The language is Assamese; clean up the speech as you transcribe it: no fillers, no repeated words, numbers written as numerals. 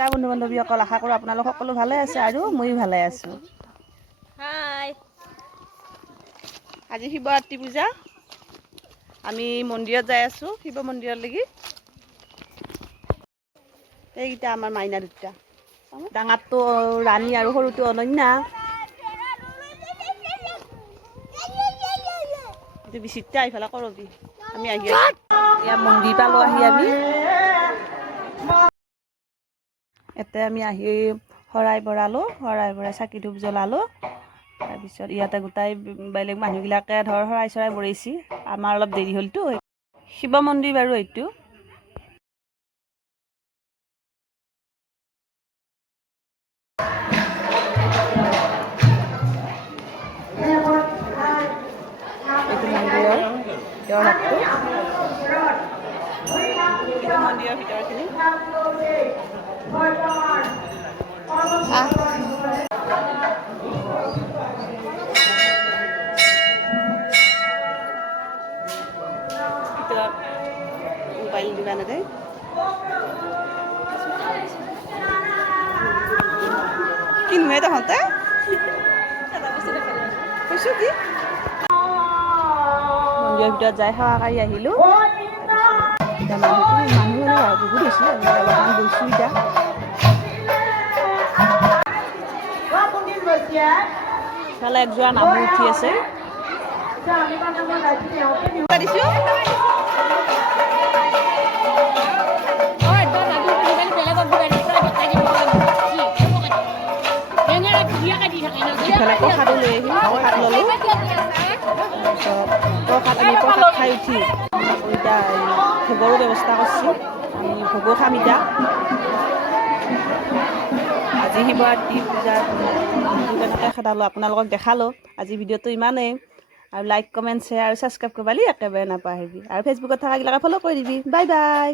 নমস্কাৰ বন্ধু বান্ধৱীসকল, আশা কৰোঁ আপোনালোক সকলো ভালে আছে আৰু ময়ো ভালে আছোঁ। হাই, আজি শিৱৰাত্ৰি পূজা, আমি মন্দিৰত যাই আছোঁ, শিৱ মন্দিৰলৈকে। এইকেইটা আমাৰ মাইনা দুটা, ডাঙৰটো ৰাণী আৰু সৰুটো অনন্যা। বিচিত্ৰ এইফালে কৰবি, আমি আহি ইয়াৰ মন্দিৰ পালোঁ আমি। ইয়াতে আমি আহি শৰাই বঢ়ালোঁ, শৰাই বঢ়াই চাকি ধূপ জ্বলালোঁ। তাৰপিছত ইয়াতে গোটাই বেলেগ মানুহবিলাকে ধৰ শৰাই চৰাই বঢ়াইছে, আমাৰ অলপ দেৰি হ'লতো। শিৱ মন্দিৰ বাৰু এইটো। এইটো মন্দিৰৰ ভিতৰ ভাগটো, এইটো মন্দিৰৰ ভিতৰখিনি। ভিতৰত মোবাইল দোকানতে কি নুহে তহঁতে কৈছোঁ কি মন্দিৰৰ ভিতৰত যাই সেৱা কৰি আহিলোঁ। এতিয়া মানুহ বহুত হৈছে, অলপমান গৈছোঁ এতিয়া। ইফালে একযোৰা নামো উঠি আছে। দিছোঁ ইফালে প্ৰসাদো লৈ আহিম, প্ৰসাদ ল'লোঁ। তাৰপিছত প্ৰসাদ আমি প্ৰসাদ খাই উঠি এতিয়া ভোগৰো ব্যৱস্থা কৰিছোঁ, আমি ভোগো খাম এতিয়া। আজি শিৱৰাত্ৰি পূজাৰ কেনেকৈ খেদালোঁ আপোনালোকক দেখালোঁ। আজি ভিডিঅ'টো ইমানেই, আৰু লাইক কমেণ্ট শ্বেয়াৰ আৰু ছাবস্ক্ৰাইব কৰিব একেবাৰে নাপাহৰিবি, আৰু ফেচবুকত থকাগিলাকে ফ'ল' কৰি দিবি। Bye bye.